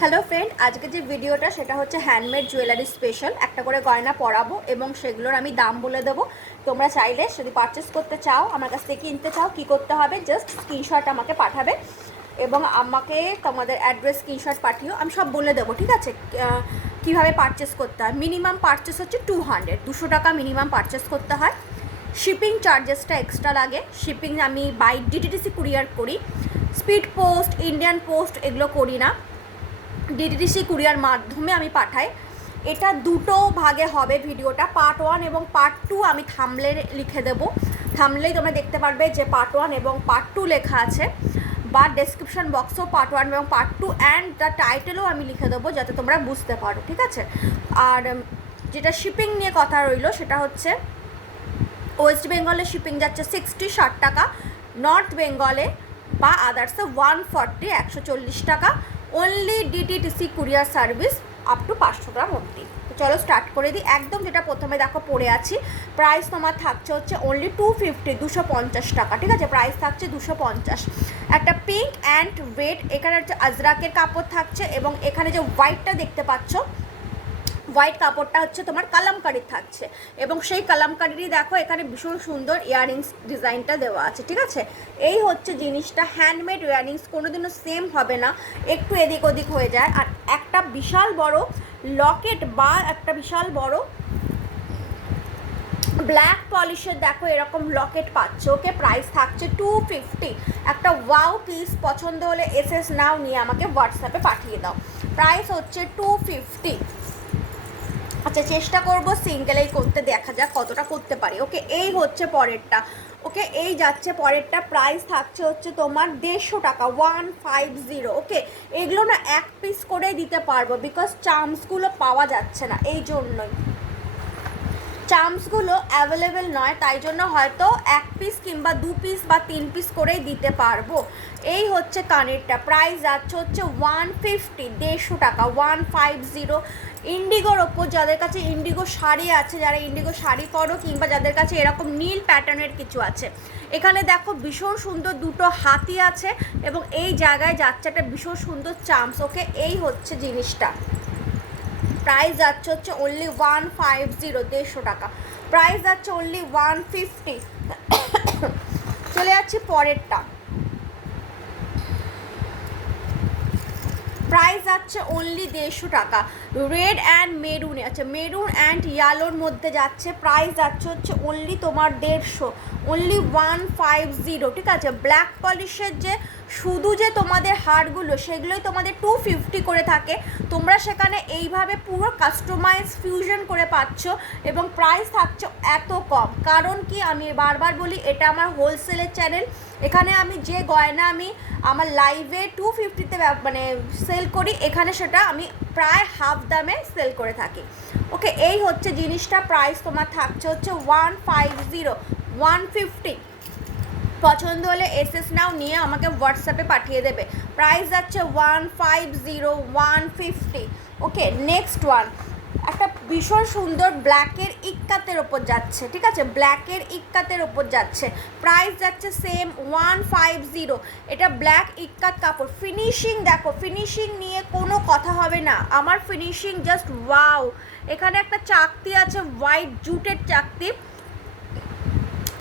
Hello friend আজকে যে ভিডিওটা, সেটা হচ্ছে হ্যান্ডমেড জুয়েলারি স্পেশাল একটা করে গয়না পরাবো এবং সেগুলোর আমি দাম বলে দেবো। তোমরা চাইলে যদি পারচেস করতে চাও, আমার কাছ থেকে কিনতে চাও, কি করতে হবে? জাস্ট স্ক্রিনশট আমাকে পাঠাবে এবং আমাকে তোমাদের অ্যাড্রেস স্ক্রিনশট পাঠিও। আমি সব বলে দেবো, ঠিক আছে? কীভাবে পারচেস করতে হয়? মিনিমাম পারচেস হচ্ছে টু হান্ড্রেড দুশো টাকা মিনিমাম পারচেস করতে হয়। শিপিং চার্জেসটা এক্সট্রা লাগে। শিপিং আমি বাই ডিটিডিসি কুরিয়ার করি। স্পিড পোস্ট ইন্ডিয়ান পোস্ট এগুলো করি না। ডিটিডিসি কুরিয়ার মাধ্যমে আমি পাঠাই। এটা দুটো ভাগে হবে ভিডিওটা পার্ট ওয়ান এবং পার্ট টু আমি থামলে লিখে দেব। থামলেই তোমরা দেখতে পারবে যে পার্ট ওয়ান এবং পার্ট টু লেখা আছে, বা ডেসক্রিপশন বক্সও পার্ট ওয়ান এবং পার্ট টু অ্যান্ড দ্য টাইটেলও আমি লিখে দেবো যাতে তোমরা বুঝতে পারো, ঠিক আছে? আর যেটা শিপিং নিয়ে কথা রইল সেটা হচ্ছে ওয়েস্ট বেঙ্গলে শিপিং যাচ্ছে সিক্সটি ষাট টাকা নর্থ বেঙ্গলে বা আদার্সে ওয়ান ফর্টি একশো চল্লিশ টাকা only DTTC courier service up to পাঁচশো গ্রাম অবধি। চলো স্টার্ট করে দিই। একদম যেটা প্রথমে দেখো, পড়ে আছি। প্রাইস তোমার থাকছে হচ্ছে অনলি টু ফিফটি দুশো পঞ্চাশ টাকা, ঠিক আছে? প্রাইস থাকছে দুশো পঞ্চাশ। একটা পিঙ্ক অ্যান্ড রেড এখানে হচ্ছে আজরাকের কাপড় থাকছে এবং এখানে যে হোয়াইটটা দেখতে পাচ্ছ হোয়াইট কাপড়টা হচ্ছে তোমার কালামকারির থাকছে। এবং সেই কালামকারিরই দেখো, এখানে ভীষণ সুন্দর ইয়ারিংস ডিজাইনটা দেওয়া আছে, ঠিক আছে? এই হচ্ছে জিনিসটা হ্যান্ডমেড ইয়াররিংস, কোনোদিনও সেম হবে না, একটু এদিক ওদিক হয়ে যায়। আর একটা বিশাল বড় লকেট বা একটা বিশাল বড় ব্ল্যাক পলিশের দেখো এরকম লকেট পাচ্ছ, ওকে প্রাইস থাকছে টু ফিফটি একটা ওয়াও পিস পছন্দ হলে এস এস নাও নিয়ে আমাকে হোয়াটসঅ্যাপে পাঠিয়ে দাও। প্রাইস হচ্ছে টু ফিফটি আচ্ছা চেষ্টা করব সিঙ্গেলেই করতে, দেখা যাক কতটা করতে পারি। ওকে এই হচ্ছে পরেরটা। ওকে এই যাচ্ছে পরেরটা। প্রাইস থাকছে হচ্ছে তোমার দেড়শো টাকা ওয়ান ফাইভ জিরো ওকে এগুলো না এক পিস করে দিতে পারব বিকজ চার্মসগুলো পাওয়া যাচ্ছে না, এই জন্যই। চার্মসগুলো অ্যাভেলেবেল নয়, তাই জন্য হয়তো এক পিস কিংবা দু পিস বা তিন পিস করেই দিতে পারব। এই হচ্ছে কানেরটা। প্রাইস যাচ্ছে হচ্ছে ওয়ান ফিফটি দেড়শো টাকা ওয়ান ফাইভ জিরো ইন্ডিগোর ওপর যাদের কাছে ইন্ডিগো শাড়ি আছে, যারা ইন্ডিগো শাড়ি করো কিংবা যাদের কাছে এরকম নীল প্যাটার্নের কিছু আছে, এখানে দেখো ভীষণ সুন্দর দুটো হাতি আছে এবং এই জায়গায় যাচ্ছে একটা ভীষণ সুন্দর চার্মস ওকে এই হচ্ছে জিনিসটা। প্রাইস যাচ্ছে হচ্ছে অনলি ওয়ান ফাইভ জিরো দেড়শো টাকা। প্রাইস যাচ্ছে অনলি ওয়ান ফিফটি চলে যাচ্ছি পরেরটা। প্রাইস যাচ্ছে অনলি দেড়শো টাকা। রেড অ্যান্ড মেরুনে আচ্ছা মেরুন অ্যান্ড ইয়ালোর মধ্যে যাচ্ছে প্রাইস যাচ্ছে হচ্ছে অনলি তোমার দেড়শো। অনলি ওয়ান ফাইভ জিরো ঠিক আছে? ব্ল্যাক পলিশের যে শুধু যে তোমাদের হারগুলো, সেগুলোই তোমাদের টু ফিফটি করে থাকে। তোমরা সেখানে এইভাবে পুরো কাস্টমাইজ ফিউশন করে পাচ্ছ এবং প্রাইস থাকছে এত কম। কারণ কি? আমি বারবার বলি, এটা আমার হোলসেলের চ্যানেল এখানে আমি যে গয়না আমি আমার লাইভে টু ফিফটিতে মানে সেল করি, এখানে সেটা আমি প্রায় হাফ দামে সেল করে থাকি। ওকে এই হচ্ছে জিনিসটা। প্রাইস তোমার থাকছে হচ্ছে one five zero one fifty পছন্দ হলে এস এস নাও নিয়ে আমাকে হোয়াটসঅ্যাপে পাঠিয়ে দেবে। প্রাইস যাচ্ছে one five zero one fifty okay next one একটা ভীষণ সুন্দর ব্ল্যাকের ইক্কাতের ওপর যাচ্ছে, ঠিক আছে? ব্ল্যাকের ইক্কাতের ওপর যাচ্ছে। প্রাইস যাচ্ছে সেম ওয়ান ফাইভ জিরো এটা ব্ল্যাক ইক্কাত কাপড়। ফিনিশিং দেখো ফিনিশিং নিয়ে কোনো কথা হবে না। আমার ফিনিশিং জাস্ট ওয়াও এখানে একটা চাকতি আছে হোয়াইট জুটের চাকতি।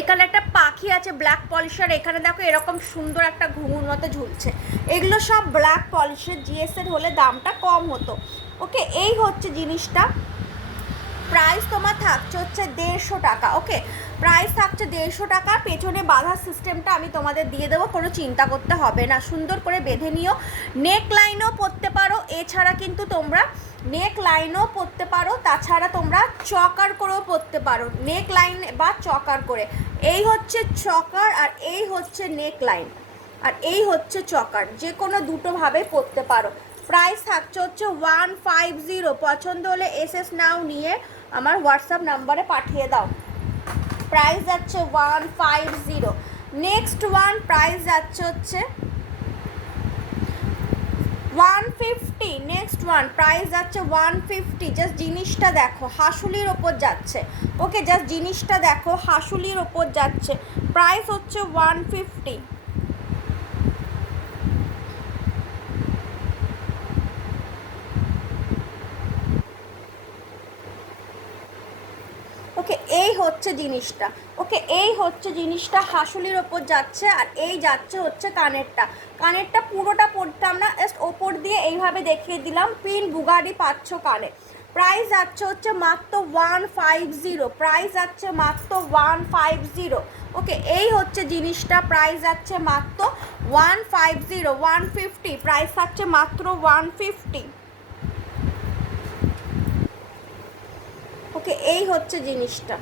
এখানে একটা পাখি আছে ব্ল্যাক পলিশার এখানে দেখো এরকম সুন্দর একটা ঘুঙুর মতো ঝুলছে। এগুলো সব ব্ল্যাক পলিশের জিএসের হলে দামটা কম হতো। ওকে এই হচ্ছে জিনিসটা। প্রাইস তোমার থাকছে হচ্ছে দেড়শো টাকা ওকে প্রাইস থাকছে দেড়শো টাকা, পেছনে বাঁধার সিস্টেমটা আমি তোমাদের দিয়ে দেবো, কোনো চিন্তা করতে হবে না। সুন্দর করে বেঁধে নিও। নেক লাইনও পরতে পারো, এছাড়া কিন্তু তোমরা নেক লাইনও পরতে পারো, তাছাড়া তোমরা চকার করেও পরতে পারো নেক লাইন বা চকার করে। এই হচ্ছে চকার আর এই হচ্ছে নেক লাইন আর এই হচ্ছে চকার, যে কোনো দুটোভাবে পরতে পারো। প্রাইস থাকছে হচ্ছে ওয়ান ফাইভ জিরো পছন্দ হলে এস এস নাও নিয়ে আমার হোয়াটসঅ্যাপ নাম্বারে পাঠিয়ে দাও। প্রাইস যাচ্ছে one five zero. Next one price যাচ্ছে হচ্ছে one fifty. Next one price যাচ্ছে ওয়ান ফিফটি। জাস্ট জিনিসটা দেখো, হাসুলির ওপর যাচ্ছে। ওকে, জাস্ট জিনিসটা দেখো, হাসুলির ওপর যাচ্ছে। প্রাইস হচ্ছে ওয়ান ফিফটি। হচ্ছে জিনিসটা। ওকে, এই হচ্ছে জিনিসটা, হাসুলির ওপর যাচ্ছে আর এই যাচ্ছে হচ্ছে কানেরটা। কানেরটা পুরোটা পড়তাম না জাস্ট ওপর দিয়ে এইভাবে দেখিয়ে দিলাম, পিন, বুগারি, পাচ্ছ কানে। প্রাইস যাচ্ছে হচ্ছে মাত্র ওয়ান ফাইভ জিরো প্রাইস যাচ্ছে মাত্র ওয়ান ফাইভ জিরো ওকে, এই হচ্ছে জিনিসটা, প্রাইস যাচ্ছে মাত্র one five zero one fifty price থাকছে মাত্র ওয়ান ফিফটি ওকে, এই হচ্ছে জিনিসটা।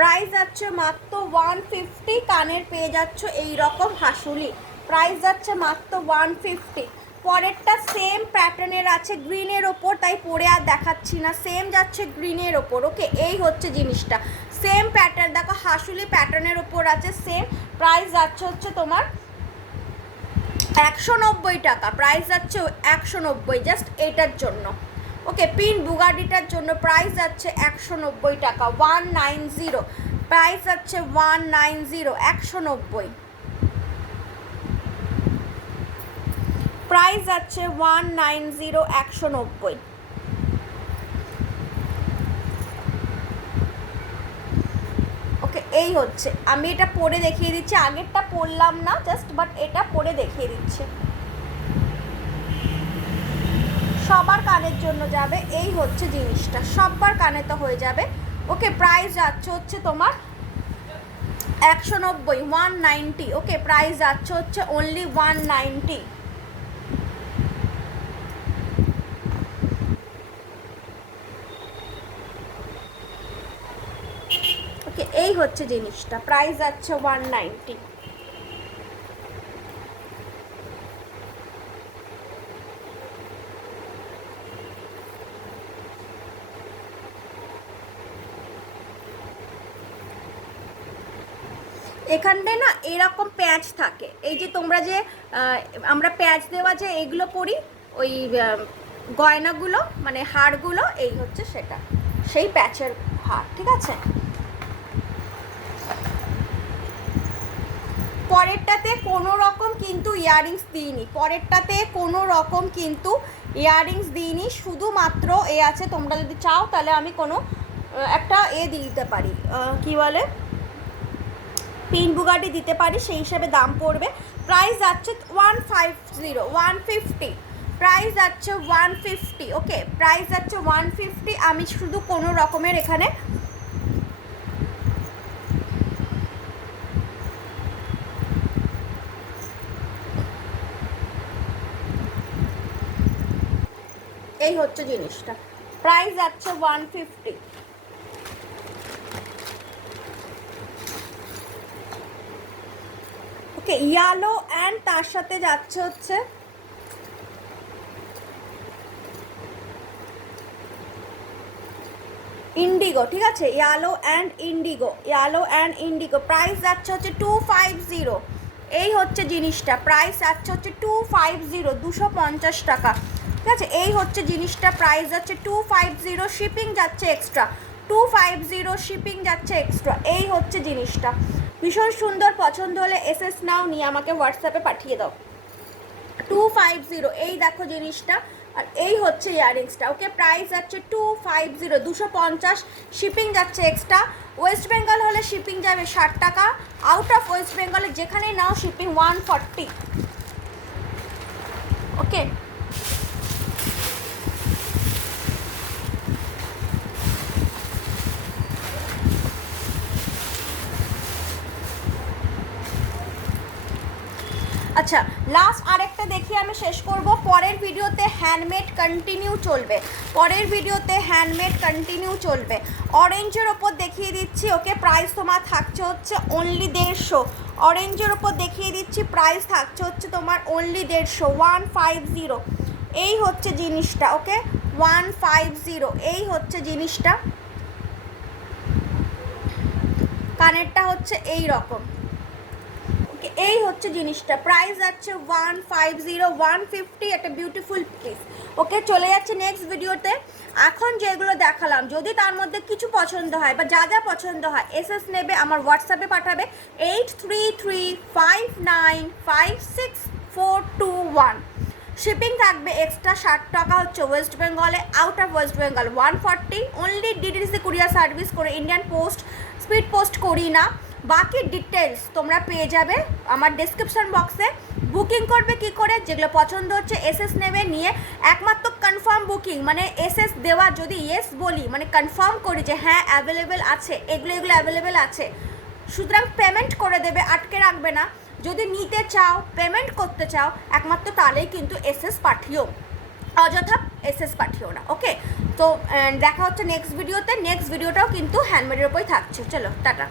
প্রাইস যাচ্ছে মাত্র ওয়ান ফিফটি কানের পেয়ে যাচ্ছ এই রকম হাসুলি। প্রাইস যাচ্ছে মাত্র ওয়ান ফিফটি পরেরটা সেম প্যাটার্নের আছে গ্রিনের ওপর, তাই পরে আর দেখাচ্ছি না। সেম যাচ্ছে গ্রিনের ওপর ওকে এই হচ্ছে জিনিসটা। সেম প্যাটার্ন দেখো হাসুলি প্যাটার্নের ওপর আছে সেম প্রাইস যাচ্ছে হচ্ছে তোমার একশো নব্বই টাকা। প্রাইস যাচ্ছে একশো নব্বই জাস্ট এইটার জন্য। ওকে, পিন বুগাডিটার জন্য প্রাইস যাচ্ছে একশো নব্বই টাকা ওয়ান নাইন জিরো প্রাইস যাচ্ছে ওয়ান নাইন জিরো একশো নব্বই। প্রাইস যাচ্ছে ওয়ান নাইন জিরো একশো নব্বই। ওকে, এই হচ্ছে। আমি এটা পরে দেখিয়ে দিচ্ছি, আগেরটা পরলাম না জাস্ট বাট এটা পরে দেখিয়ে দিচ্ছি। সবার কানের জন্য যাবে, এই হচ্ছে জিনিসটা। সবার কানে তো হয়ে যাবে। ওকে প্রাইস যাচ্ছে হচ্ছে তোমার একশো নব্বই ওয়ান নাইনটি ওকে প্রাইস যাচ্ছে হচ্ছে অনলি ওয়ান নাইনটি ওকে, এই হচ্ছে জিনিসটা। প্রাইস যাচ্ছে ওয়ান নাইনটি এখানটায় না এরকম প্যাঁচ থাকে। এই যে তোমরা যে আমরা প্যাঁচ দেওয়া যে এগুলো পরি, ওই গয়নাগুলো মানে হারগুলো, এই হচ্ছে সেটা। সেই প্যাচের হার, ঠিক আছে? পরেরটাতে কোনো রকম কিন্তু ইয়াররিংস দিইনি। পরেরটাতে কোনো রকম কিন্তু ইয়াররিংস দিইনি, শুধুমাত্র এ আছে, তোমরা যদি চাও, তাহলে আমি কোনো একটা এ দিয়ে দিতে পারি। কি বলে? পিন বুগাটি দিতে পারি, সেই হিসাবে দাম পড়বে। প্রাইস যাচ্ছে one five zero one fifty price যাচ্ছে ওয়ান ফিফটি ওকে প্রাইস যাচ্ছে ওয়ান ফিফটি আমি শুধু কোনো রকমের এখানে এই হচ্ছে জিনিসটা। প্রাইস যাচ্ছে one fifty okay, yellow and তার সাথে যাচ্ছে হচ্ছে ইন্ডিগো ঠিক আছে? Yellow and indigo yellow and indigo price যাচ্ছে হচ্ছে টু ফাইভ জিরো এই হচ্ছে জিনিসটা প্রাইস যাচ্ছে হচ্ছে টু ফাইভ জিরো দুশো পঞ্চাশ টাকা। ঠিক আছে? এই হচ্ছে জিনিসটা প্রাইস যাচ্ছে টু ফাইভ জিরো শিপিং যাচ্ছে extra two five zero shipping যাচ্ছে এক্সট্রা এই হচ্ছে জিনিসটা। ভীষণ সুন্দর পছন্দ হলে এস এস নাও নিয়ে আমাকে হোয়াটসঅ্যাপে পাঠিয়ে দাও। টু ফাইভ জিরো এই দেখো জিনিসটা। আর এই হচ্ছে ইয়াররিংসটা, ওকে? প্রাইস যাচ্ছে টু ফাইভ জিরো দুশো পঞ্চাশ। শিপিং যাচ্ছে এক্সট্রা ওয়েস্ট বেঙ্গল হলে শিপিং যাবে ষাট টাকা। আউট অফ ওয়েস্ট বেঙ্গলে যেখানেই নাও, শিপিং ওয়ান ফর্টি ওকে? আচ্ছা লাস্ট আরেকটা দেখি আমি শেষ করব। পরের ভিডিওতে হ্যান্ডমেড কন্টিনিউ চলবে। পরের ভিডিওতে হ্যান্ডমেড কন্টিনিউ চলবে। অরেঞ্জের ওপর দেখিয়ে দিচ্ছি, ওকে প্রাইস তোমার থাকছে হচ্ছে অনলি দেড়শো। অরেঞ্জের ওপর দেখিয়ে দিচ্ছি প্রাইস থাকছে হচ্ছে তোমার অনলি দেড়শো ওয়ান ফাইভ জিরো এই হচ্ছে জিনিসটা, ওকে? ওয়ান ফাইভ জিরো এই হচ্ছে জিনিসটা। কানেরটা হচ্ছে এই রকম এই হচ্ছে জিনিসটা। প্রাইস যাচ্ছে one five zero one fifty একটা বিউটিফুল পিস ওকে চলে যাচ্ছে নেক্সট ভিডিওতে এখন যেগুলো দেখালাম, যদি তার মধ্যে কিছু পছন্দ হয় বা যা যা পছন্দ হয় এস এস নেবে, আমার হোয়াটসঅ্যাপে পাঠাবে। Eight three three five nine five six four two one shipping থাকবে এক্সট্রা ষাট টাকা হচ্ছে ওয়েস্ট বেঙ্গলে out of West Bengal one forty only DDC courier service করে ইন্ডিয়ান পোস্ট স্পিড পোস্ট করি না। বাকি ডিটেলস তোমরা পেয়ে যাবে আমার ডেসক্রিপশন বক্সে বুকিং করবে কি করে? যেগুলো পছন্দ হচ্ছে এসএস নেবে, নিয়ে একমাত্র কনফার্ম বুকিং মানে এসএস দেওয়া যদি ইয়েস বলি মানে কনফার্ম করি যে হ্যাঁ অ্যাভেলেবেল আছে, এগুলো এগুলো অ্যাভেলেবেল আছে। সুতরাং পেমেন্ট করে দেবে, আটকে রাখবে না। যদি নিতে চাও পেমেন্ট করতে চাও, একমাত্র তাহলেই কিন্তু এসএস পাঠিও। অযথা এসএস পাঠিও না ওকে তো দেখা হচ্ছে নেক্সট ভিডিওতে নেক্সট ভিডিওটাও কিন্তু হ্যান্ডমেডের উপরই থাকছে। চলো, টাটা।